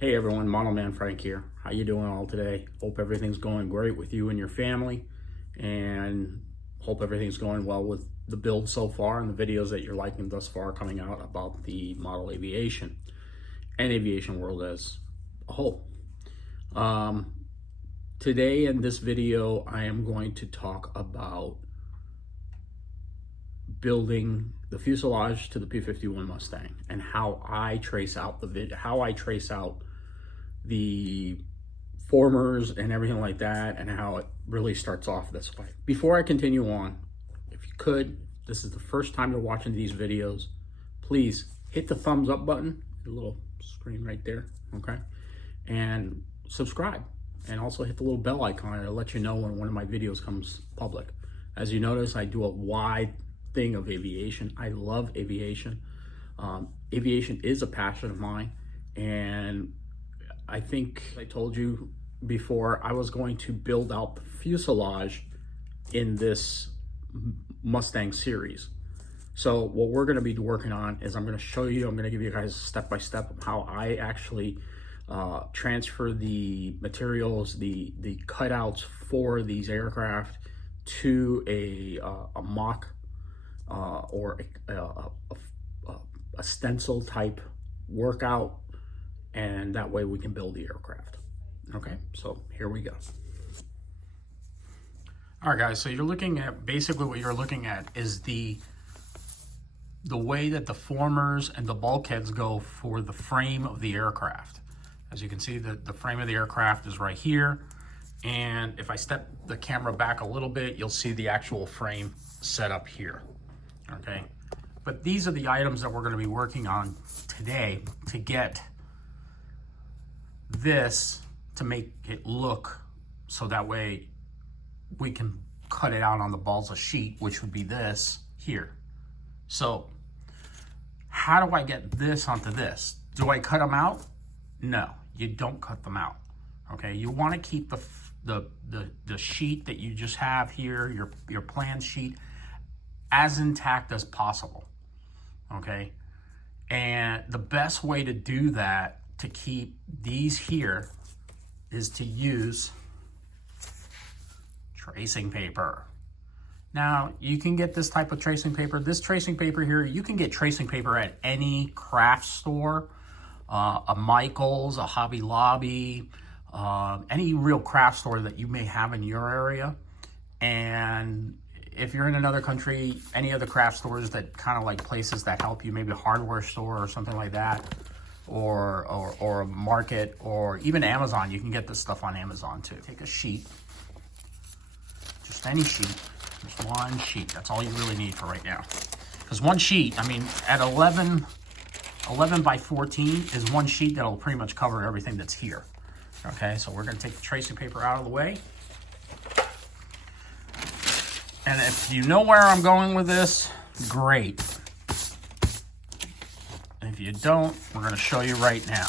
Hey everyone, Model Man Frank here. How you doing all today? Hope everything's going great with you and your family, and hope everything's going well with the build so far and the videos that you're liking thus far coming out about the model aviation and aviation world as a whole. Today in this video, I am going to talk about building the fuselage to the P-51 Mustang and how I trace out the formers and everything like that, and how it really starts off this way. Before I continue on, if you could, this is the first time you're watching these videos, please hit the thumbs up button, the little screen right there, okay? And subscribe, and also hit the little bell icon to let you know when one of my videos comes public. As you notice, I do a wide thing of aviation. I love aviation. Aviation is a passion of mine, and I think I told you before, I was going to build out the fuselage in this Mustang series. So what we're going to be working on is I'm going to give you guys a step-by-step of how I actually transfer the materials, the cutouts for these aircraft to a mock or a stencil type workout, and that way we can build the aircraft. Okay, so here we go. All right, guys, so you're looking at, basically what you're looking at is the way that the formers and the bulkheads go for the frame of the aircraft. As you can see, the frame of the aircraft is right here, and if I step the camera back a little bit, you'll see the actual frame set up here, okay? But these are the items that we're gonna be working on today to get this to make it look so that way we can cut it out on the balls of sheet, which would be this here. So how do I get this onto this? Do I cut them out? No, you don't cut them out. Okay, you want to keep the sheet that you just have here, your plan sheet, as intact as possible. Okay, and the best way to do that, to keep these here, is to use tracing paper. Now, you can get this type of tracing paper. This tracing paper here, you can get tracing paper at any craft store, a Michael's, a Hobby Lobby, any real craft store that you may have in your area. And if you're in another country, any other craft stores that kind of like places that help you, maybe a hardware store or something like that, or a market, or even Amazon. You can get this stuff on Amazon too. Take a sheet, just any sheet, just one sheet. That's all you really need for right now. Because one sheet, I mean, at 11 by 14 is one sheet that'll pretty much cover everything that's here. Okay, so we're gonna take the tracing paper out of the way. And if you know where I'm going with this, great. If you don't, we're going to show you right now.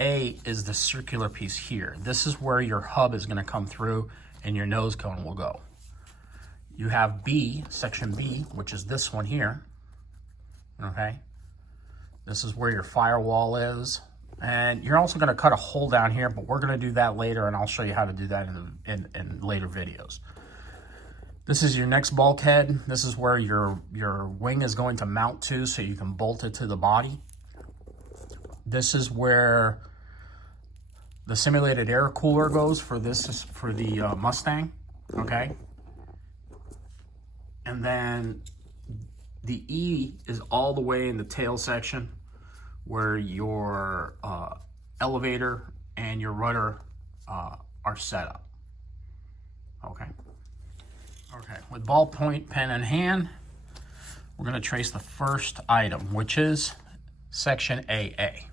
A is the circular piece here. This is where your hub is going to come through and your nose cone will go. You have B, section B, which is this one here. Okay. This is where your firewall is. And you're also going to cut a hole down here, but we're going to do that later, and I'll show you how to do that in later videos. This is your next bulkhead. This is where your wing is going to mount to, so you can bolt it to the body. This is where the simulated air cooler goes for this, for the Mustang, okay? And then the E is all the way in the tail section where your elevator and your rudder are set up, okay? Okay, with ballpoint pen in hand, we're going to trace the first item, which is section AA.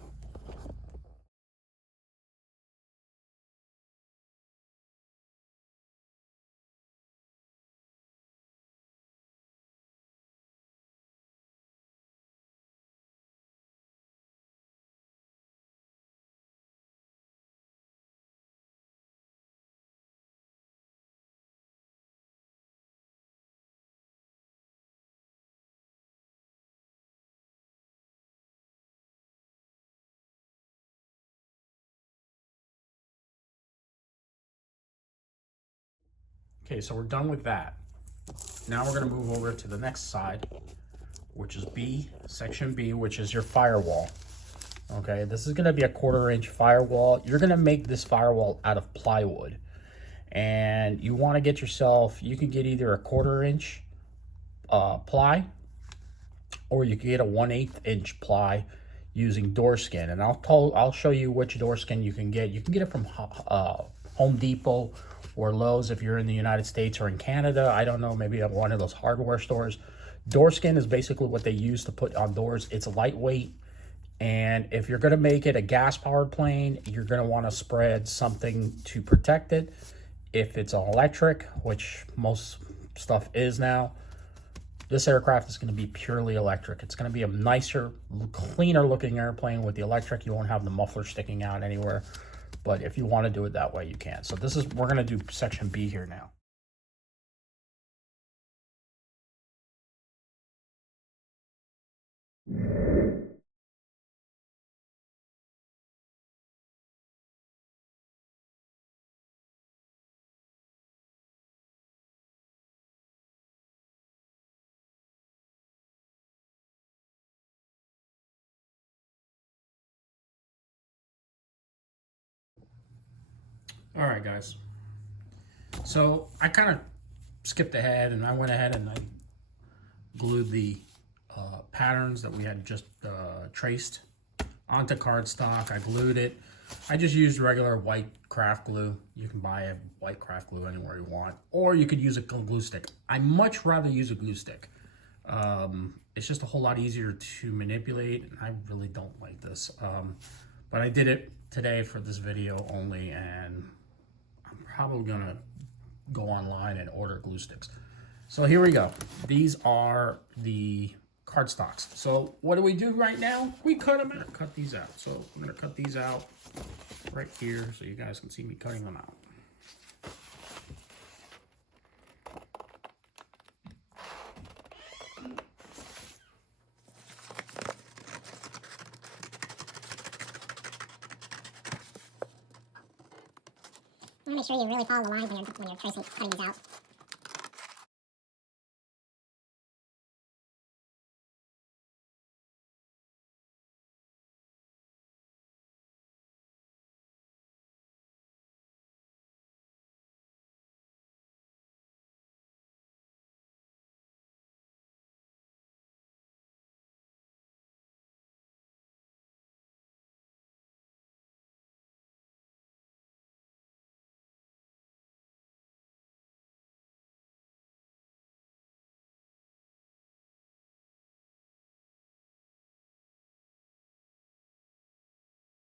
Okay, so we're done with that. Now we're gonna move over to the next side, which is B, section B, which is your firewall. Okay, this is gonna be a 1/4 inch firewall. You're gonna make this firewall out of plywood. And you wanna get yourself, you can get either a 1/4 inch ply, or you can get a 1/8 inch ply using door skin. And I'll show you which door skin you can get. You can get it from Home Depot or Lowe's if you're in the United States, or in Canada. I don't know, maybe at one of those hardware stores. Door skin is basically what they use to put on doors. It's lightweight, and if you're gonna make it a gas-powered plane, you're gonna wanna spread something to protect it. If it's an electric, which most stuff is now, this aircraft is gonna be purely electric. It's gonna be a nicer, cleaner looking airplane with the electric. You won't have the muffler sticking out anywhere. But if you want to do it that way, you can. So this is, we're going to do section B here now. All right, guys. So I kind of skipped ahead, and I went ahead and I glued the patterns that we had just traced onto cardstock. I glued it. I just used regular white craft glue. You can buy a white craft glue anywhere you want, or you could use a glue stick. I much rather use a glue stick. It's just a whole lot easier to manipulate, and I really don't like this. But I did it today for this video only, and I'm probably gonna go online and order glue sticks. So here we go. These are the cardstocks. So what do right now? We cut them out. Cut these out. So I'm gonna cut these out right here so you guys can see me cutting them out. You want to make sure you really follow the lines when you're cutting these out.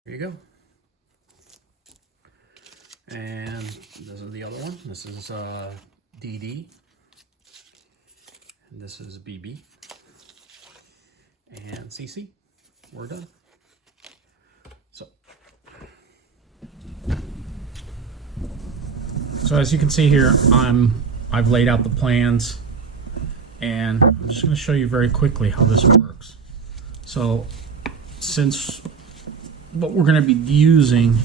Here you go. And this is the other one. This is DD. And this is BB. And CC. We're done. So as you can see here, I've laid out the plans, and I'm just going to show you very quickly how this works. So since what we're going to be using,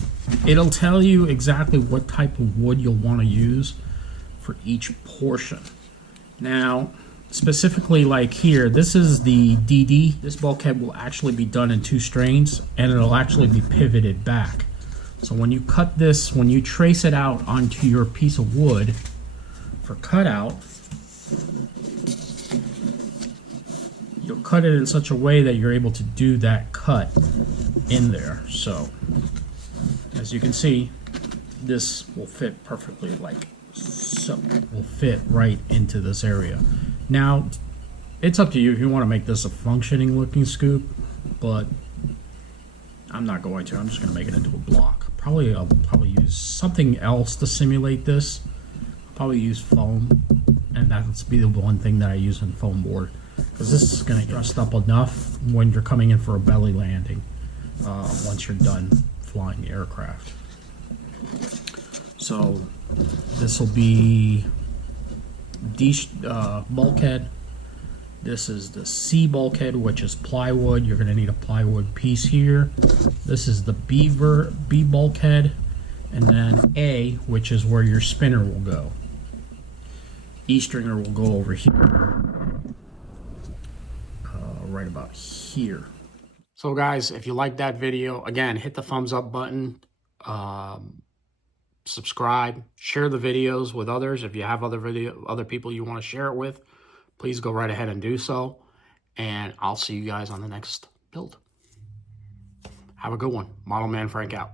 it'll tell you exactly what type of wood you'll want to use for each portion. Now, specifically like here, this is the DD. This bulkhead will actually be done in 2 strains, and it'll actually be pivoted back. So when you cut this, when you trace it out onto your piece of wood for cutout, you'll cut it in such a way that you're able to do that cut in there. So as you can see, this will fit perfectly, like so. Will fit right into this area. Now, it's up to you if you want to make this a functioning looking scoop, but I'm not going to. I'm just going to make it into a block. I'll probably use something else to simulate this. I'll probably use foam, and that's be the one thing that I use in foam board, because this is going to get dressed up enough when you're coming in for a belly landing once you're done flying the aircraft. So this will be D bulkhead. This is the C bulkhead, which is plywood. You're going to need a plywood piece here. This is the B bulkhead, and then A, which is where your spinner will go. E-stringer will go over here, right about here. So guys, if you like that video, again, hit the thumbs up button, subscribe, share the videos with others. If you have other people you want to share it with, please go right ahead and do so. And I'll see you guys on the next build. Have a good one. Model Man Frank out.